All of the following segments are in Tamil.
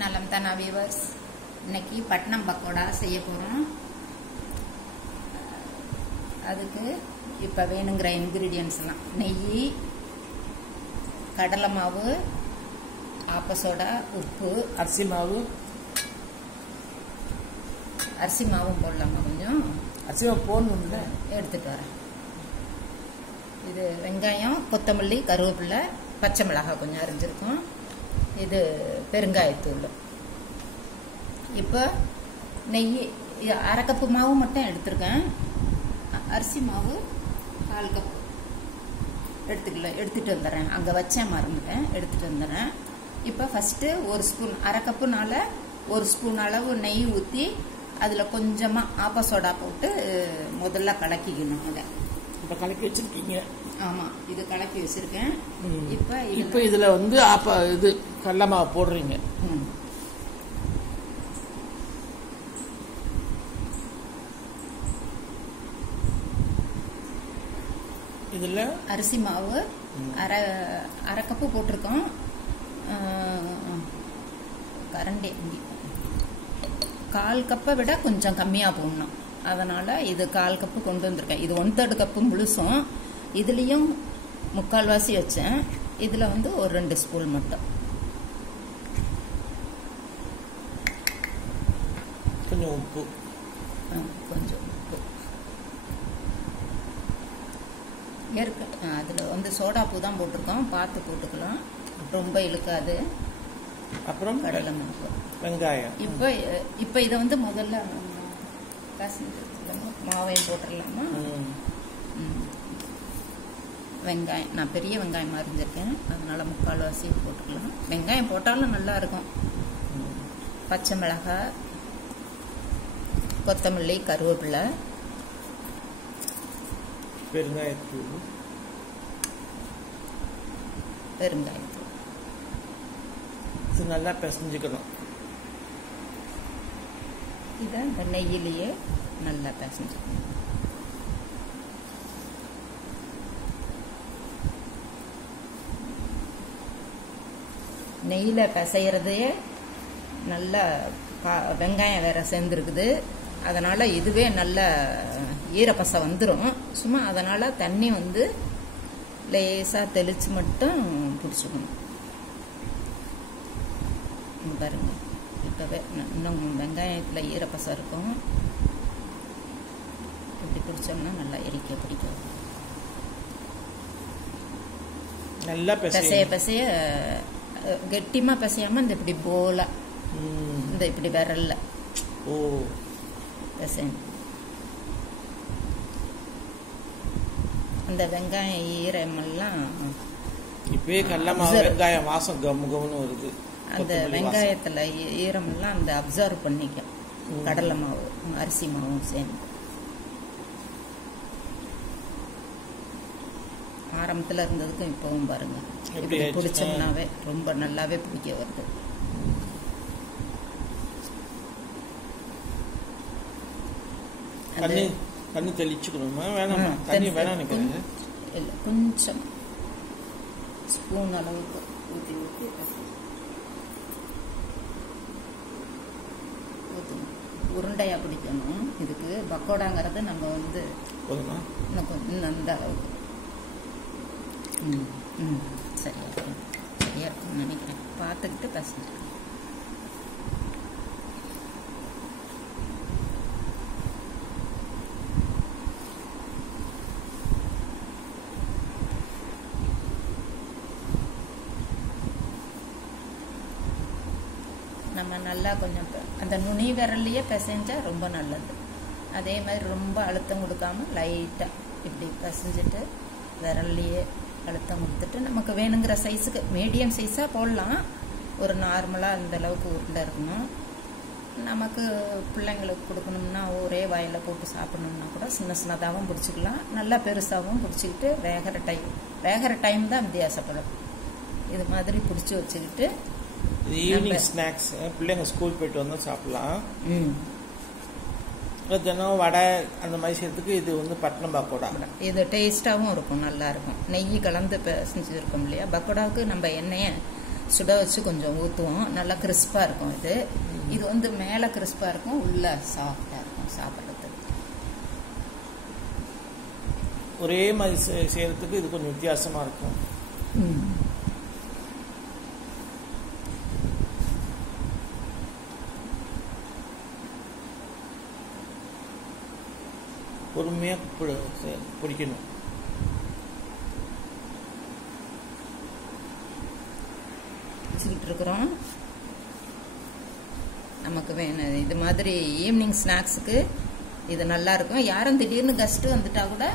நலம் தானா வியூவர்ஸ். இன்னைக்கு பட்னம் பக்கோடா செய்ய போகிறோம். அதுக்கு இப்போ வேணுங்கிற இன்க்ரீடியன்ஸ்லாம் நெய், கடலை மாவு, ஆப்ப சோடா, உப்பு, அரிசி மாவும் போடலாமா? கொஞ்சம் அரிசி மாவு போடணும்ல, எடுத்துட்டு வரேன். இது வெங்காயம், கொத்தமல்லி, கருவேப்பிலை, பச்சை மிளகாய் கொஞ்சம் அரிஞ்சிருக்கும். இது பெருங்காயத்தூள். இப்போ நெய் அரை கப்பு மாவு மட்டும் எடுத்திருக்கேன். அரிசி மாவு 1/4 கப் எடுத்துட்டு வந்துடுறேன். அங்கே வச்சேன், மறந்துட்டேன், எடுத்துட்டு வந்துடுறேன். இப்போ ஃபஸ்ட்டு 1 ஸ்பூன், அரை கப்புனால 1 ஸ்பூன் அளவு நெய் ஊற்றி அதில் கொஞ்சமாக ஆப்ப சோடா போட்டு முதல்ல கலக்கிக்கணும். அதை இப்போ கலக்கி வச்சிருக்கீங்க? ஆமாம், இது கலக்கி வச்சிருக்கேன். இப்போ இதில் வந்து இது கடலை மாவு போடுறீங்க. இதில் அரிசி மாவு அரை கப்பு போட்டிருக்கோம். கரண்டி 1/4 கப்பை விட கொஞ்சம் கம்மியாக போடணும். அதனால் இது 1/4 கப்பு கொண்டு வந்திருக்கேன். இது 1/3 கப்பு முழுசும். இதுலேயும் 3/4 வாசி வச்சேன். இதில் வந்து ஒரு 2 ஸ்பூன் மட்டும். கொஞ்சம் உப்பு, கொஞ்சம் உப்பு அதில் வந்து சோடாப்பூ தான் போட்டிருக்கோம், பார்த்து போட்டுக்கலாம், ரொம்ப இழுக்காது. அப்புறம் கடலை மாவு, வெங்காயம். இப்போ இதை வந்து முதல்ல மாவையும் போட்டுடலாமா? வெங்காயம் நான் பெரிய வெங்காயம் அரிஞ்சிருக்கேன், அதனால 3/4 வாசி போட்டுக்கலாம். வெங்காயம் போட்டாலும் நல்லா இருக்கும். பச்சை மிளகாய், கொத்தமல்லி, கருவேப்பிலை, பெருங்காயத்தூள், இது நல்லா பிசைஞ்சுக்கணும். இதை இந்த நெய்யிலேயே நல்லா பிசைஞ்சுக்கணும். நெய்யில் பிசைகிறதே நல்லா வெங்காயம் வேற சேர்ந்துருக்குது. அதனால் இதுவே நல்ல ஈரப்பசை வந்துடும். சும்மா அதனால் தண்ணி வந்து லேசாக தெளித்து மட்டும் பிடிச்சிக்கணும். பாருங்க, இப்போவே இன்னும் வெங்காயத்தில் ஈரப்பசை இருக்கும். இப்படி பிடிச்சோம்னா நல்லா எரிக்க பிடிக்கும். நல்லா பிசைய கெட்டிமாக பிசையாமல் இந்த இப்படி போல, இந்த இப்படி விரல்ல பிசையணும். அந்த வெங்காயம் ஈரமெல்லாம் இப்பவே கடலை மாவு வெங்காயம் வாசம் கம்முன்னு வருது. அந்த வெங்காயத்தில் ஈரமெல்லாம் அந்த அப்சர்வ் பண்ணிக்கும் கடலை மாவு அரிசி மாவும் சேர்ந்து. ஆரம்பத்தில் இருந்ததுக்கும் இப்பவும் பாருங்க, இப்படி பிடிச்சோம்னாவே ரொம்ப நல்லாவே பிடிக்க வருது. தண்ணி தெளிச்சுக்கணுமா? வேணாமா? தண்ணி வேணாம் நினைக்கிறேன். இல்லை, கொஞ்சம் ஸ்பூன் அளவுக்கு ஊற்றி ஊற்றணும். உருண்டையாக பிடிக்கணும். இதுக்கு பக்கோடாங்கிறது நம்ம வந்து இன்னும் அந்த அளவுக்கு சரியா இருக்கும்னு நினைக்கிறேன். பார்த்துக்கிட்டு பசங்க நம்ம நல்லா கொஞ்சம் அந்த நுனி விரல்லையே பிசைஞ்சா ரொம்ப நல்லது. அதே மாதிரி ரொம்ப அழுத்தம் கொடுக்காம லைட்டாக இப்படி பிசைஞ்சிட்டு விரல்லையே அழுத்தம் கொடுத்துட்டு நமக்கு வேணுங்கிற சைஸுக்கு மீடியம் சைஸாக போடலாம். ஒரு நார்மலாக இந்த அளவுக்கு உருண்டை இருக்கணும். நமக்கு பிள்ளைங்களுக்கு கொடுக்கணும்னா ஒரே வாயில் போட்டு சாப்பிடணும்னா கூட சின்னதாகவும் பிடிச்சிக்கலாம், நல்லா பெருசாகவும் பிடிச்சிக்கிட்டு வேகிற டைம் தான் வித்தியாசப்படும். இது மாதிரி பிடிச்சி வச்சுக்கிட்டு ஈவினிங் ஸ்நாக்ஸ் பிள்ளைங்க ஸ்கூல் போயிட்டு வந்தால் சாப்பிடலாம். தினம் வடை அந்த மாதிரி செய்யறதுக்கு இது வந்து பட்னம் பக்கோடா. இது டேஸ்டாகவும் இருக்கும், நல்லா இருக்கும். நெய் கலந்து செஞ்சுருக்கோம் இல்லையா? பக்கோடாவுக்கு நம்ம எண்ணெயை சுட வச்சு கொஞ்சம் ஊற்றுவோம். நல்லா கிறிஸ்பாக இருக்கும். இது வந்து மேலே கிறிஸ்பாக இருக்கும், உள்ள சாஃப்டாக இருக்கும் சாப்பிட்றதுக்கு. ஒரே மாதிரி செய்யறதுக்கு இது கொஞ்சம் வித்தியாசமா இருக்கும். பொறுமையா பிடிக்கணும். வச்சுக்கிட்டு இருக்கிறோம். நமக்கு வேணும் இது மாதிரி ஈவினிங் ஸ்நாக்ஸுக்கு இது நல்லா இருக்கும். யாரும் திடீர்னு கெஸ்ட் வந்துட்டா கூட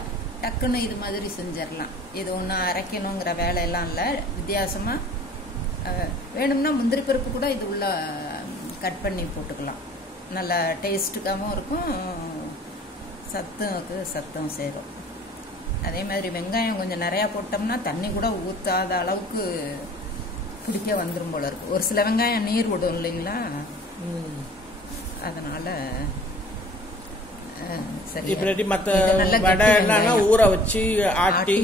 டக்குன்னு இது மாதிரி செஞ்சிடலாம். இது ஒன்றும் அரைக்கணுங்கிற வேலையெல்லாம் இல்லை. வித்தியாசமா வேணும்னா முந்திரி பருப்பு கூட இது உள்ள கட் பண்ணி போட்டுக்கலாம். நல்லா டேஸ்ட்டுக்காகவும் இருக்கும், சத்தம் சேரும். அதே மாதிரி வெங்காயம் கொஞ்சம் நிறையா போட்டோம்னா தண்ணி கூட ஊற்றாத அளவுக்கு பிடிக்க வந்துடும் போல இருக்கு. ஒரு சில வெங்காயம் நீர் விடும் இல்லைங்களா, அதனால சரி. மற்ற வடை எல்லாம் ஊற வச்சு ஆட்டி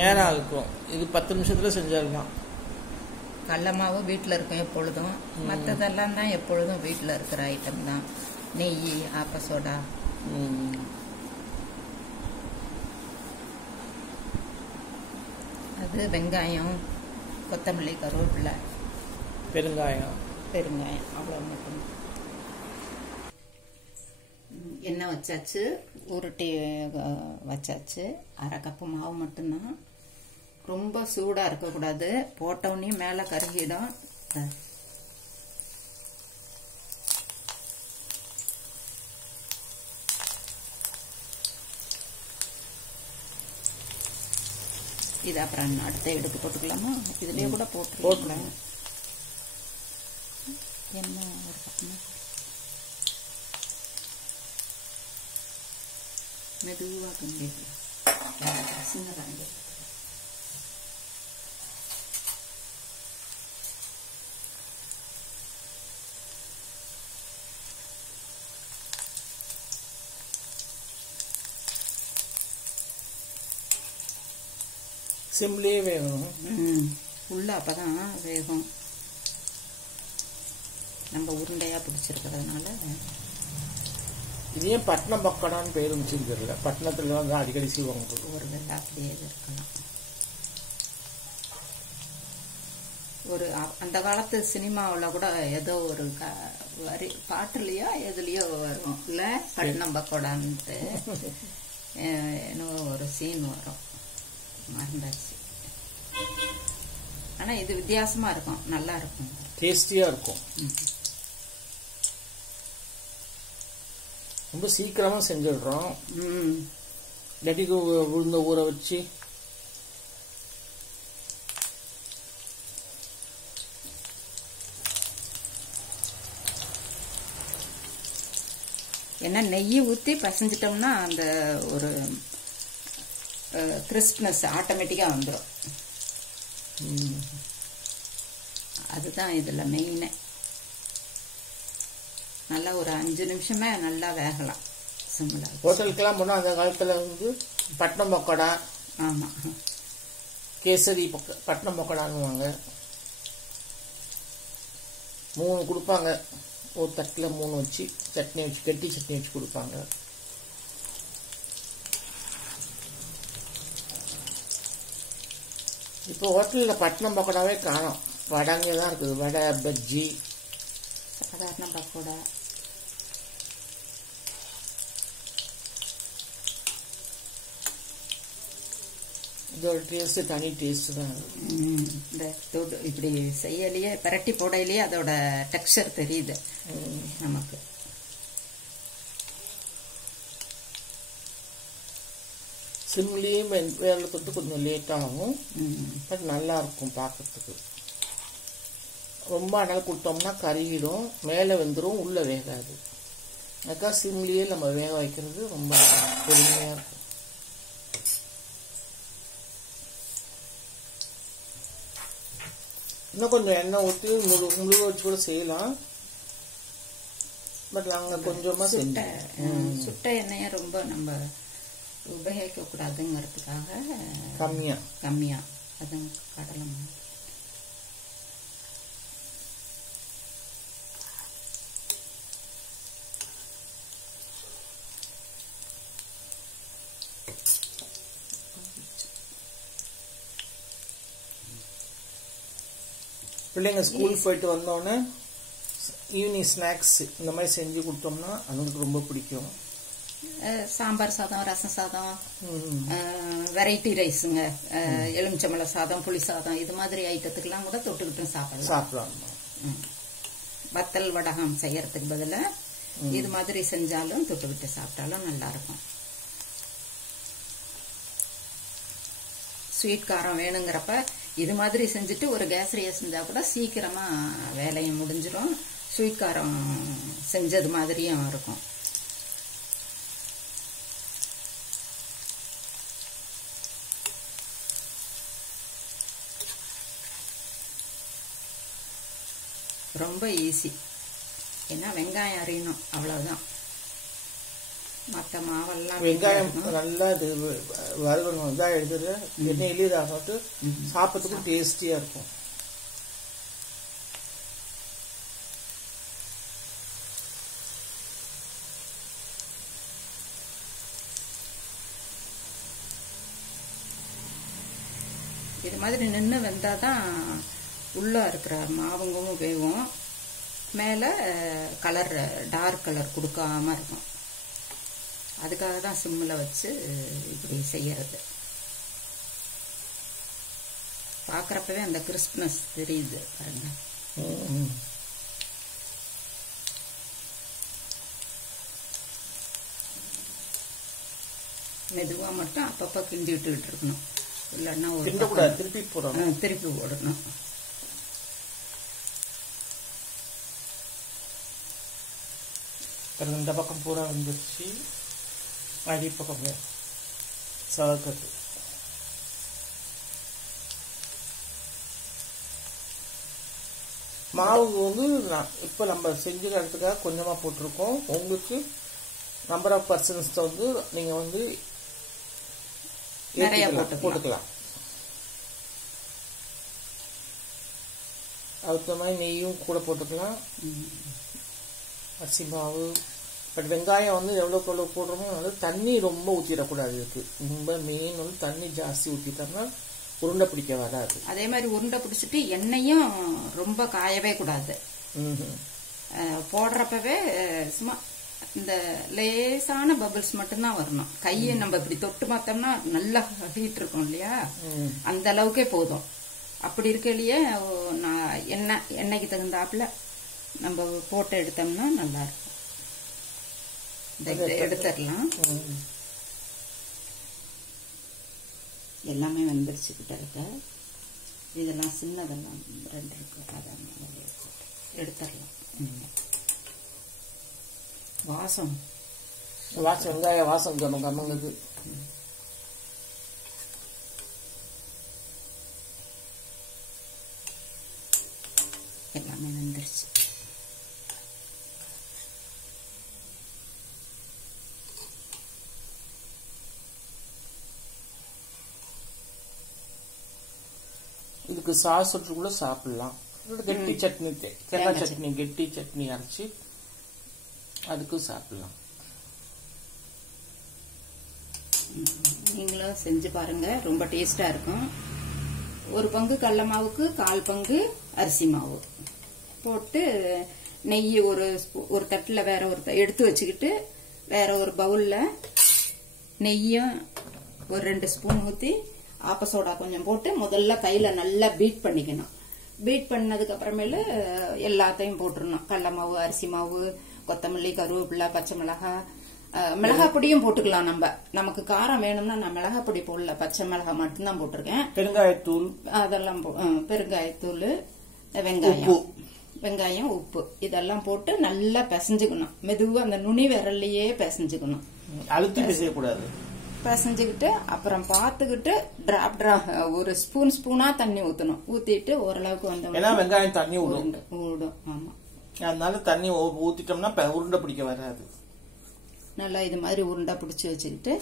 நேரம் ஆகும். இது 10 நிமிஷத்துல செஞ்சிடலாம். கடல மாவு வீட்டில் இருக்கும் எப்பொழுதும். மற்றதெல்லாம் தான் எப்பொழுதும் வீட்டில் இருக்கிற ஐட்டம் தான். நெய், ஆப்ப சோடா. அது வெங்காயம், கொத்தமல்லி, கருவேப்பிலை, பெருங்காயம் அவ்வளோ மட்டும். எண்ணெய் வச்சாச்சு, உருட்டி வச்சாச்சு. 1/2 கப்பு மாவு மட்டும்தான். ரொம்ப சூடாக இருக்கக்கூடாது, போட்டவுடனே மேலே கருகிடும். இது அப்புறம் அடுத்த எடுத்து போட்டுக்கலாமா? இதுலயே கூட போட்டுக்கலாம். என்ன ஒரு பக்கம் மெதுவாக கண்டி சின்னதாங்க. சிம்லேயே வேகணும். உள்ள அப்பதான் வேகும். நம்ம உருண்டையா பிடிச்சிருக்கிறதுனால. இது ஏன் பட்னம் பக்கடான்னு பேர் வச்சிருக்கல? பட்டணத்துல வந்து அடிக்கடி செய்வாங்க. ஒரு வெள்ளை அப்படியே இருக்கலாம். ஒரு அந்த காலத்து சினிமாவில் கூட ஏதோ ஒரு வரி பாட்டுலயோ எதுலயோ வரும் இல்ல, பட்னம் பக்கோடான்ட்டு இன்னும் ஒரு சீன் வரும், மறந்தாச்சு. ஆனா இது வித்தியாசமா இருக்கும், நல்லா இருக்கும், டேஸ்டியா இருக்கும். ரொம்ப சீக்கிரமா செஞ்சிடுறோம். இல்லாட்டிக்கு உளுந்த ஊற வச்சு என்ன நெய் ஊற்றி பசஞ்சிட்டோம்னா அந்த ஒரு கிறிஸ்ப்னஸ் ஆட்டோமேட்டிக்காக வந்துடும். அதுதான் இதில் மெயினே. நல்லா ஒரு 5 நிமிஷமே நல்லா வேகலாம் சிம்மில். ஹோட்டலுக்கெல்லாம் போனால் அந்த காலத்தில் வந்து பட்னம் பக்கோடா, ஆமாம், கேசரி பட்னம் பக்கோடான்னுவாங்க. 3 கொடுப்பாங்க, ஒரு தட்டில் 3 வச்சு சட்னி வச்சு, கெட்டி சட்னி வச்சு கொடுப்பாங்க. இப்போ ஹோட்டலில் பட்னம் பக்கோடாவே காணும், வடங்கே தான் இருக்குது. வடை, பஜ்ஜி, சாதாரண பக்கோடா. இதோட டேஸ்ட் தனி டேஸ்ட் தான். இந்த இப்படி செய்யலையே, பரட்டி போடையிலேயே அதோட டெக்ஸ்சர் தெரியுது நமக்கு. சிம்லேயும் வேலை தொட்டு கொஞ்சம் லேட் ஆகும், பட் நல்லா இருக்கும் பார்க்கறதுக்கு. ரொம்ப அனல் கொடுத்தோம்னா கருகிடும், மேலே வெந்துடும், உள்ள வேகாது. அதுக்காக சிம்லேயே நம்ம வேக வைக்கிறது ரொம்ப பொறுமையாக இருக்கும். இன்னும் கொஞ்சம் எண்ணெய் ஊற்றி முழுக வச்சு கூட செய்யலாம், பட் நாங்கள் கொஞ்சமாக சுட்ட எண்ணெயை ரொம்ப நம்ம உபயோகிக்க கூடாதுங்கிறதுக்காக கம்மியா அது கடலை பிள்ளைங்க ஸ்கூல் போயிட்டு வந்தோடனே ஈவினிங் ஸ்நாக்ஸ் இந்த மாதிரி செஞ்சு கொடுத்தோம்னா அவங்களுக்கு ரொம்ப பிடிக்கும். சாம்பார் சாதம், ரசம் சாதம், வெரைட்டி ரைஸுங்க, எலுமிச்சம்பழ சாதம், புளி சாதம், இது மாதிரி ஐட்டத்துக்கெல்லாம் கூட தொட்டுக்கிட்டும் சாப்பிடலாம். வத்தல் வடகம் செய்யறதுக்கு பதிலா இது மாதிரி செஞ்சாலும் தொட்டுக்கிட்டு சாப்பிட்டாலும் நல்லா இருக்கும். ஸ்வீட் காரம் வேணுங்கிறப்ப இது மாதிரி செஞ்சுட்டு ஒரு கேசரியை செஞ்சா கூட சீக்கிரமா வேலையும் முடிஞ்சிடும். ஸ்வீட் காரம் செஞ்சது மாதிரியும் இருக்கும். ரொம்ப ஈஸி. ஏன்னா வெங்காயம் அரியணும், அவ்வளவுதான். மற்ற மாவெல்லாம் வெங்காயம் நல்லா இது வறுக்கணும். இதாக எடுத்துட்டு எண்ணெயிலே இதாகிட்டு சாப்பிட்றதுக்கு டேஸ்டியா இருக்கும். இது மாதிரி நின்று வெந்தாதான் உள்ள இருக்கிற மாவுங்கவும் வேகும், மேல கலர் டார்க் கலர் கொடுக்காம இருக்கும். அதுக்காக தான் சிம்மில் வச்சு இப்படி செய்யறது. பார்க்குறப்பவே அந்த கிறிஸ்ப்னஸ் தெரியுது பாருங்க. மெதுவா மட்டும் அப்பப்போ கிண்டி விட்டுக்கிட்டு இருக்கணும், இல்லைன்னா ஒரு திருப்பி போடணும். இந்த பக்கம் பூரா வந்துருச்சு, அடி பக்கம் சவக்கட்டு. மாவு வந்து இப்ப நம்ம செஞ்சுக்கிறதுக்காக கொஞ்சமா போட்டிருக்கோம். உங்களுக்கு நம்பர் ஆஃப் பர்சன்ஸ் வந்து நீங்க வந்து போட்டுக்கலாம். அதுக்கு மாதிரி நெய்யும் கூட போட்டுக்கலாம், அரிசி மாவு. பட் வெங்காயம் வந்து எவ்வளோக்கு எவ்வளோ போடுறோமோ வந்து தண்ணி ரொம்ப ஊற்றிடக்கூடாது. இதுக்கு ரொம்ப மெயின் வந்து தண்ணி ஜாஸ்தி ஊற்றிட்டோம்னா உருண்டை பிடிக்க வராது. அதே மாதிரி உருண்டை பிடிச்சிட்டு எண்ணெயும் ரொம்ப காயவே கூடாது. போடுறப்பவே சும்மா இந்த லேசான பபிள்ஸ் மட்டும்தான் வரணும். கையை நம்ம இப்படி தொட்டு பார்த்தோம்னா நல்லா ஹீட் இருக்கும் இல்லையா, அந்த அளவுக்கே போதும். அப்படி இருக்கலையே எண்ணெய்க்கு தகுந்தாப்புல நம்ம போட்டு எடுத்தோம்னா நல்லா இருக்கும். எடுத்துடலாம். எல்லாமே வந்துருச்சு கிட்ட. இதெல்லாம் சின்னதெல்லாம் 2 இருக்கு, அதான் எடுத்துடலாம். வாசம் வெங்காய வாசம் கம்மங்குது. எல்லாமே வந்துருச்சு. இதுக்கு சாஸ் கூட சாப்பிடலாம். கெட்டி சட்னி, தேங்காய் சட்னி, கெட்டி சட்னி அரைச்சி அதுக்கு சாப்பிடலாம். நீங்களும் செஞ்சு பாருங்க, ரொம்ப டேஸ்டா இருக்கும். 1 பங்கு கடல மாவுக்கு 1/4 பங்கு அரிசி மாவு போட்டு நெய் ஒரு தட்டுல வேற எடுத்து வச்சுக்கிட்டு வேற ஒரு பவுல்ல நெய்யும் ஒரு 2 ஸ்பூன் ஊத்தி ஆப்ப சோடா கொஞ்சம் போட்டு முதல்ல கையில நல்லா பீட் பண்ணிக்கணும். பீட் பண்ணதுக்கு அப்புறமேல எல்லாத்தையும் போட்டுடணும். கடல மாவு, அரிசி மாவு, கொத்தமல்லி, கருவேப்பிலை, பச்சை மிளகாய், மிளகாய் பொடியும் போட்டுக்கலாம். நமக்கு காரம் வேணும்னா நான் மிளகாய் பொடி போடல, பச்சை மிளகாய் மட்டும்தான் போட்டிருக்கேன். பெருங்காயத்தூள், அதெல்லாம் பெருங்காயத்தூள், வெங்காயம், உப்பு இதெல்லாம் போட்டு நல்லா பிசைஞ்சுக்கணும். மெதுவா அந்த நுனி விரல்லையே பிசைஞ்சுக்கணும், அழுத்தி பிசையக்கூடாது. பிசைஞ்சுக்கிட்டு அப்புறம் பார்த்துக்கிட்டு ஒரு ஸ்பூனா தண்ணி ஊத்தணும். ஊத்திட்டு ஓரளவுக்கு வந்து வெங்காயம் தண்ணி விடும். ஆமா, அதனால தண்ணி ஊத்திட்டோம்னா உருண்டை பிடிக்க வராது. நல்லா இது மாதிரி உருண்டை பிடிச்சி வச்சுக்கிட்டு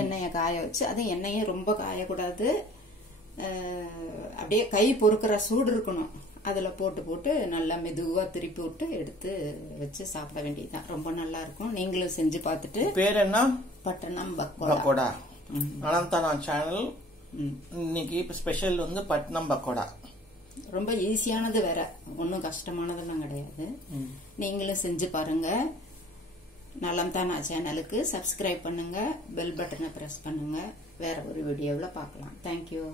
எண்ணெயை காய வச்சு, அது எண்ணெயும் ரொம்ப காயக்கூடாது, அப்படியே கை பொறுக்கிற சூடு இருக்கணும். அதுல போட்டு நல்லா மெதுவா திருப்பி விட்டு எடுத்து வச்சு சாப்பிட வேண்டியதுதான். ரொம்ப நல்லா இருக்கும். நீங்களும் செஞ்சு பார்த்துட்டு. பேர் என்ன? பட்டணம் பக்கோடா. அனந்தனா சேனல் இன்னைக்கு ஸ்பெஷல் வந்து பட்டணம் பக்கோடா. ரொம்ப ஈஸியானது வேற, ஒன்றும் கஷ்டமானதெல்லாம் கிடையாது. நீங்களும் செஞ்சு பாருங்க. நலம் தானா சேனலுக்கு சப்ஸ்கிரைப் பண்ணுங்க, பெல் பட்டனை பிரஸ் பண்ணுங்க. வேற ஒரு வீடியோவில் பார்க்கலாம். தேங்க்யூ.